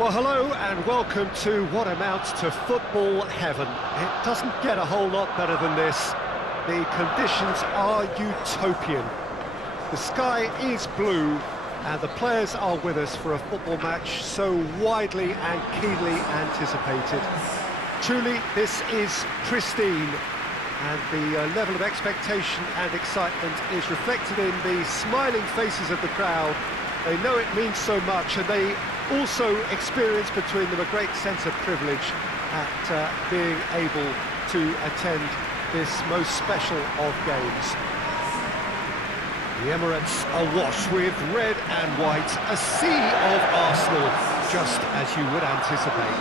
Well, hello and welcome to what amounts to football heaven. It doesn't get a whole lot better than this. The conditions are utopian. The sky is blue and the players are with us for a football match so widely and keenly anticipated. Truly, this is pristine, and the level of expectation and excitement is reflected in the smiling faces of the crowd. They know it means so much, and they also experience between them a great sense of privilege at being able to attend this most special of games. The Emirates awash with red and white, a sea of Arsenal, just as you would anticipate.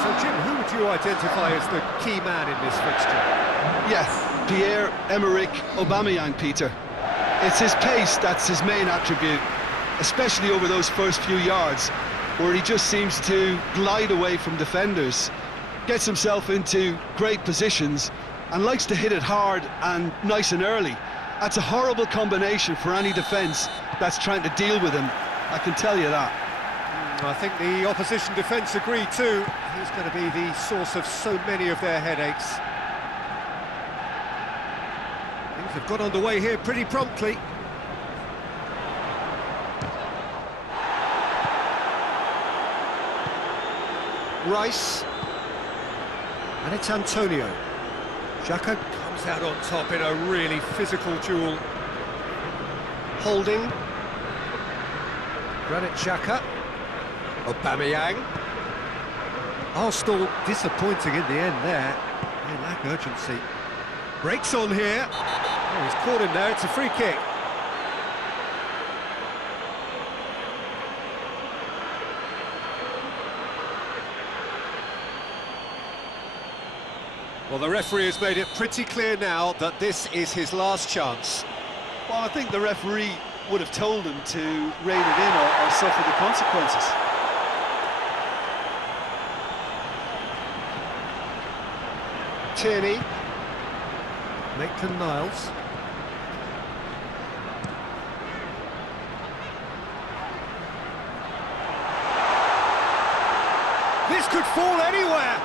So Jim, who would you identify as the key man in this fixture? Yeah, Pierre-Emerick Aubameyang, Peter. It's his pace that's his main attribute, especially over those first few yards, where he just seems to glide away from defenders, gets himself into great positions, and likes to hit it hard and nice and early. That's a horrible combination for any defence that's trying to deal with him, I can tell you that. I think the opposition defence agree too. He's going to be the source of so many of their headaches. Things have got underway here pretty promptly. Rice, and it's Antonio. Xhaka comes out on top in a really physical duel. Holding. Granit Xhaka. Aubameyang. Arsenal disappointing in the end there. They lack urgency. Breaks on here. Oh, he's caught him there, it's a free kick. Well, the referee has made it pretty clear now that this is his last chance. Well, I think the referee would have told him to rein it in or suffer the consequences. Tierney. Maitland-Niles. This could fall anywhere!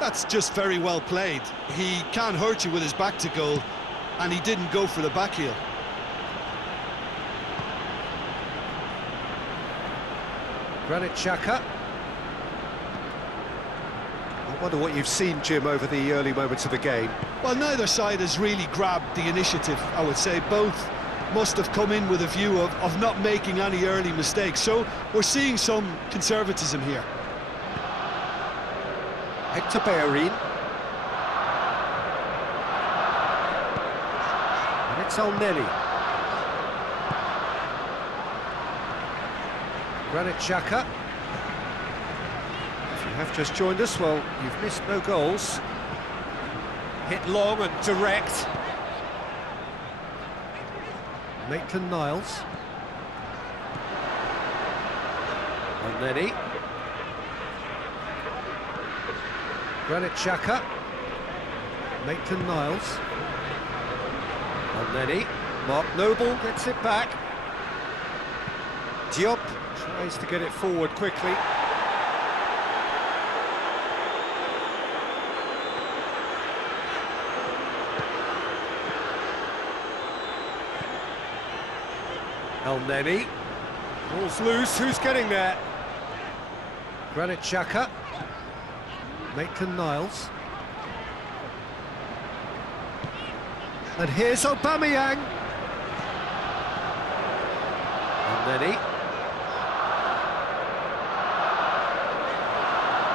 That's just very well played. He can't hurt you with his back to goal, and he didn't go for the back heel. Granit Xhaka. I wonder what you've seen, Jim, over the early moments of the game. Well, neither side has really grabbed the initiative, I would say. Both must have come in with a view of not making any early mistakes. So we're seeing some conservatism here. Hector Bellerin. And it's Elneny. Granit Xhaka. If you have just joined us, well, you've missed no goals. Hit long and direct. Maitland-Niles. Elneny. Granit Xhaka. Maitland-Niles. Elneny. Mark Noble gets it back. Diop tries to get it forward quickly. Elneny. Ball's loose, who's getting there? Granit Xhaka. Maitland-Niles. And here's Aubameyang. Elneny.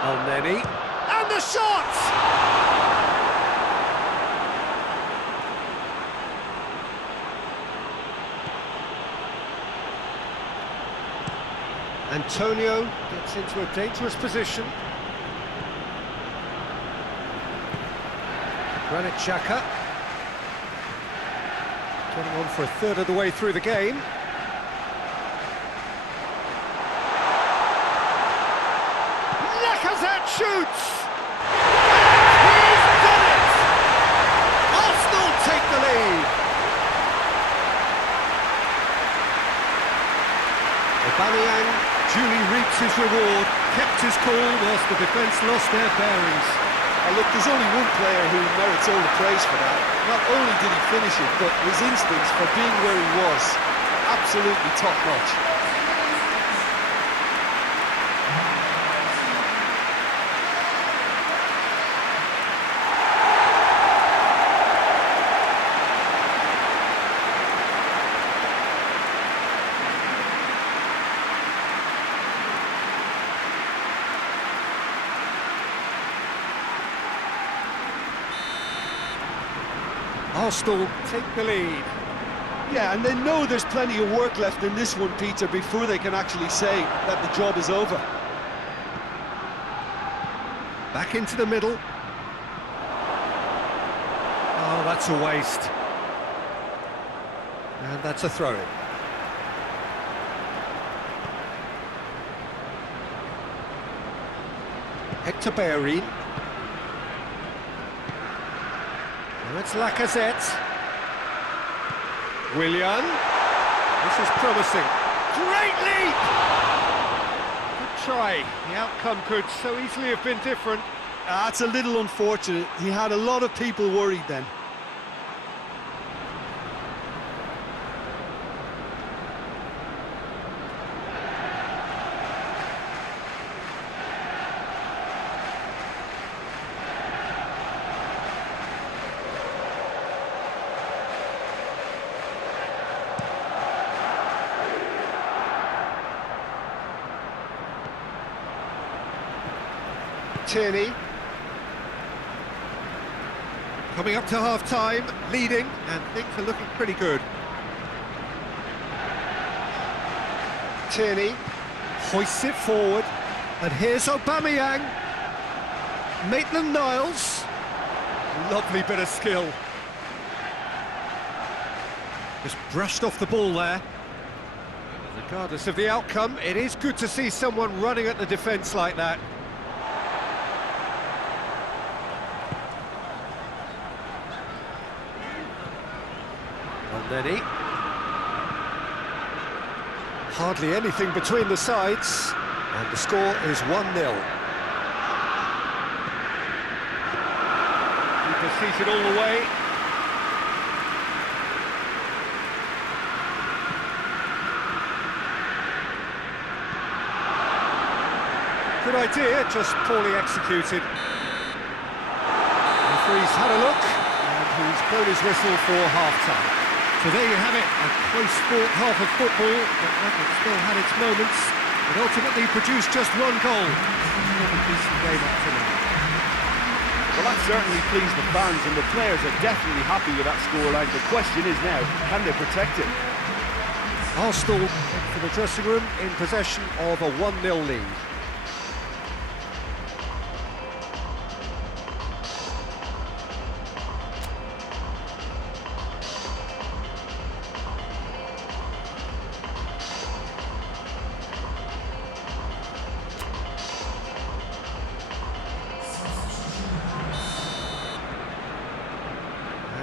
Elneny. And the shot! Antonio gets into a dangerous position. Granit Xhaka. Getting on for a third of the way through the game. Lacazette shoots! He's done it! Arsenal take the lead. A Aubameyang duly reaps his reward, kept his cool whilst the defence lost their bearings. Look, there's only one player who merits all the praise for that. Not only did he finish it, but his instincts for being where he was, absolutely top-notch. Arsenal take the lead. Yeah, and they know there's plenty of work left in this one, Peter, before they can actually say that the job is over. Back into the middle. Oh, that's a waste. And that's a throw-in. Hector Bellerin. Now it's Lacazette. Willian. This is promising. Great leap! Good try. The outcome could so easily have been different. That's a little unfortunate. He had a lot of people worried then. Tierney. Coming up to half-time, leading, and things are looking pretty good. Tierney hoists it forward, and here's Aubameyang. Maitland-Niles. Lovely bit of skill. Just brushed off the ball there. Regardless of the outcome, it is good to see someone running at the defence like that. Nenny. Hardly anything between the sides, and the score is 1-0. Keeper seated all the way. Good idea, just poorly executed. The referee's had a look, and he's blown his whistle for half-time. So there you have it, a close-fought half of football, but it still had its moments. It ultimately produced just one goal. Another decent game up to now. Well, that certainly pleased the fans, and the players are definitely happy with that scoreline. The question is now, can they protect it? Arsenal for the dressing room in possession of a 1-0 lead.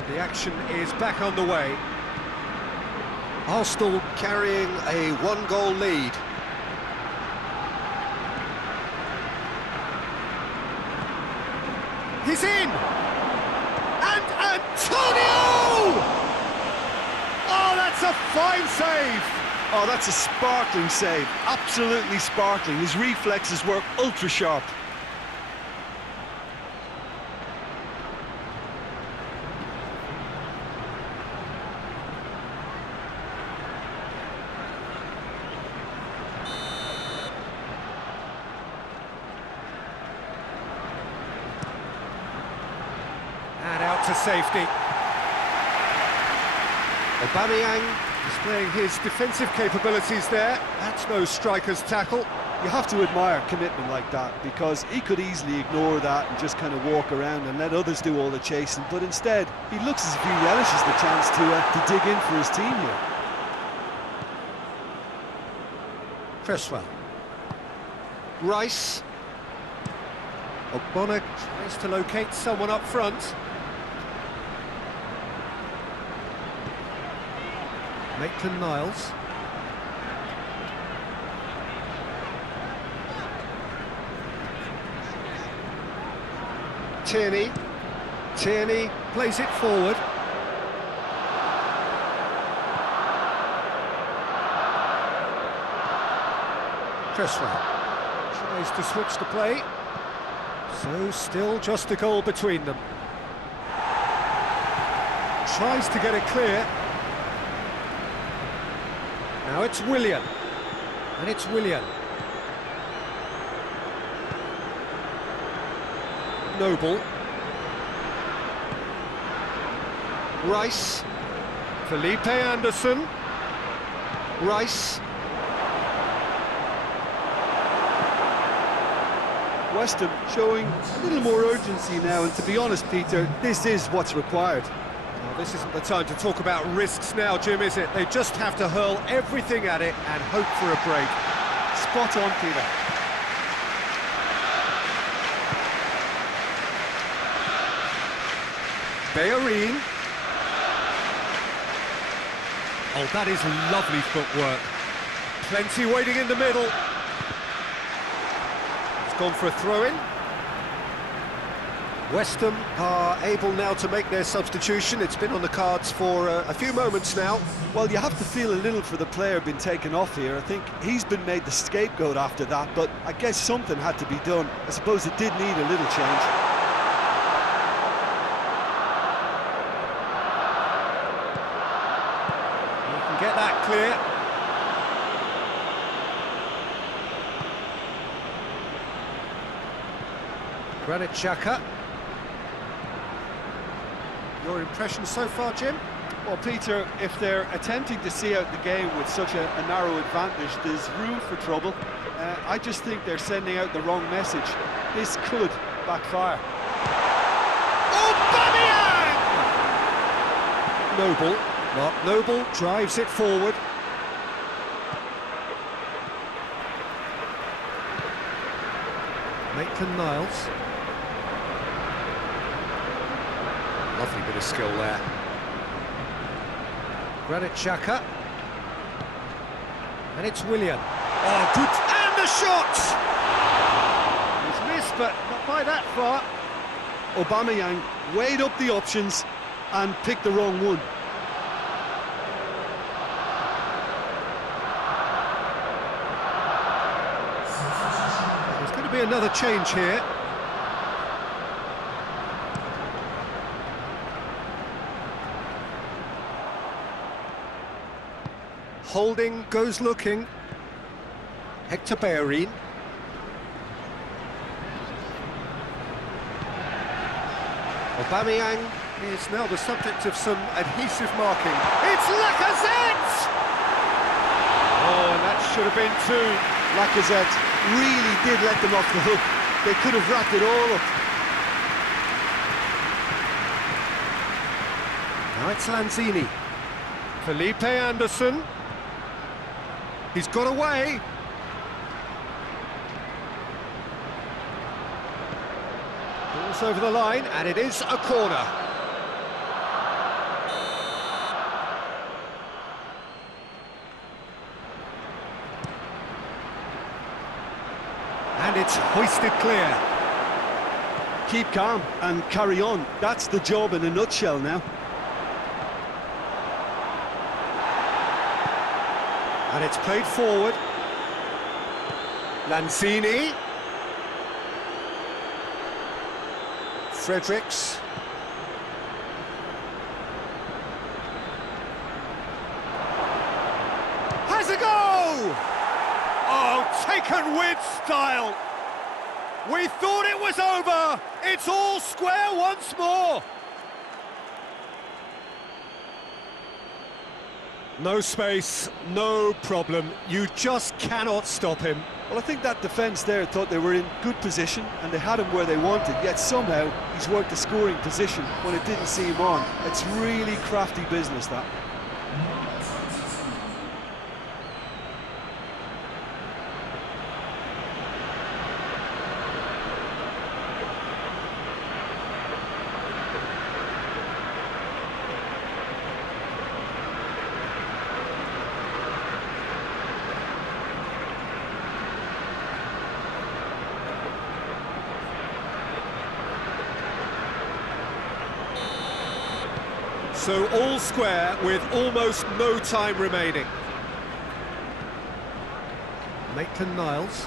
The action is back on the way. Arsenal carrying a one-goal lead. He's in! And Antonio! Oh, that's a fine save! Oh, that's a sparkling save. Absolutely sparkling. His reflexes work ultra-sharp. And out to safety. Aubameyang displaying his defensive capabilities there. That's no striker's tackle. You have to admire commitment like that, because he could easily ignore that and just kind of walk around and let others do all the chasing, but instead he looks as if he relishes the chance to dig in for his team here. Cresswell. Rice. Ogbonna tries to locate someone up front. Maitland-Niles. Tierney. Tierney plays it forward. Cresswell tries to switch the play. So still just a goal between them. Tries to get it clear. Now it's Willian. And it's Willian. Noble. Rice. Felipe Anderson. Rice. West Ham showing a little more urgency now, and to be honest, Peter, this is what's required. Well, this isn't the time to talk about risks now, Jim, is it? They just have to hurl everything at it and hope for a break. Spot on, Peter. Bellerin. Oh, that is lovely footwork. Plenty waiting in the middle. It's gone for a throw-in. West Ham are able now to make their substitution. It's been on the cards for a few moments now. Well, you have to feel a little for the player being taken off here. I think he's been made the scapegoat after that, but I guess something had to be done. I suppose it did need a little change. Get that clear. Granit Xhaka. Your impression so far, Jim? Well, Peter, if they're attempting to see out the game with such a narrow advantage, there's room for trouble. I just think they're sending out the wrong message. This could backfire. Aubameyang! Noble. Mark Noble drives it forward. Maitland-Niles. Lovely bit of skill there. Granit Xhaka. And it's Willian. Oh, good. And the shot! He's missed, but not by that far. Aubameyang weighed up the options and picked the wrong one. Be another change here. Holding goes looking. Hector Bellerin. Aubameyang is now the subject of some adhesive marking. It's Lacazette! Oh, and that should have been two. Lacazette really did let them off the hook. They could have wrapped it all up. Now it's Lanzini. Felipe Anderson. He's got away. Ball's over the line, and it is a corner. And it's hoisted clear. Keep calm and carry on. That's the job in a nutshell now. And it's played forward. Lanzini. Fredericks. Has a go! Oh, taken with style. We thought it was over. It's all square once more. No space, no problem. You just cannot stop him. Well, I think that defence there thought they were in good position and they had him where they wanted, yet somehow he's worked a scoring position when it didn't see him on. It's really crafty business, that. So all square with almost no time remaining. Maitland-Niles.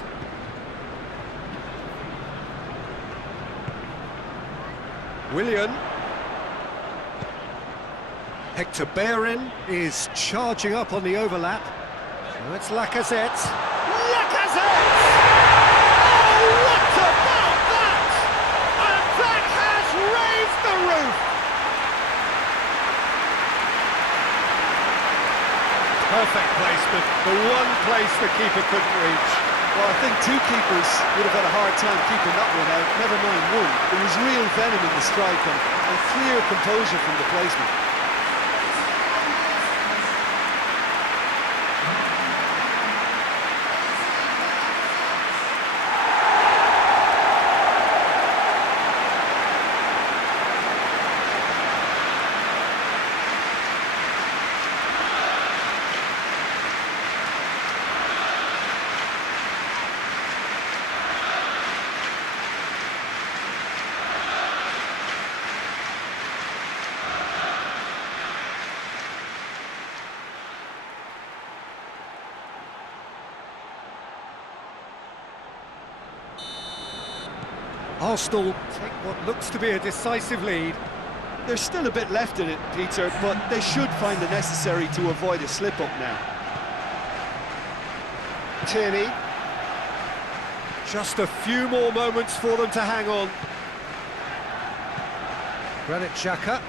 Willian. Hector Bellerin is charging up on the overlap. Now it's Lacazette. Lacazette! Oh, what about that? And that has raised the roof! Perfect placement, the one place the keeper couldn't reach. Well, I think two keepers would have had a hard time keeping that one out, never mind one. There was real venom in the strike and clear composure from the placement. Arsenal take what looks to be a decisive lead. There's still a bit left in it, Peter, but they should find the necessary to avoid a slip-up now. Tierney. Just a few more moments for them to hang on. Granit Xhaka.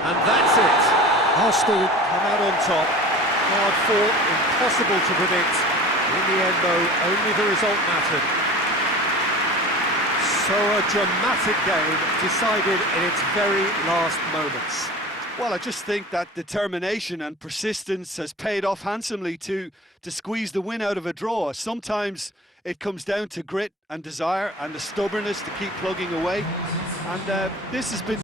And that's it. Arsenal come out on top. Hard fought, impossible to predict. In the end, though, only the result mattered. So a dramatic game decided in its very last moments. Well, I just think that determination and persistence has paid off handsomely to squeeze the win out of a draw. Sometimes it comes down to grit and desire and the stubbornness to keep plugging away. And this has been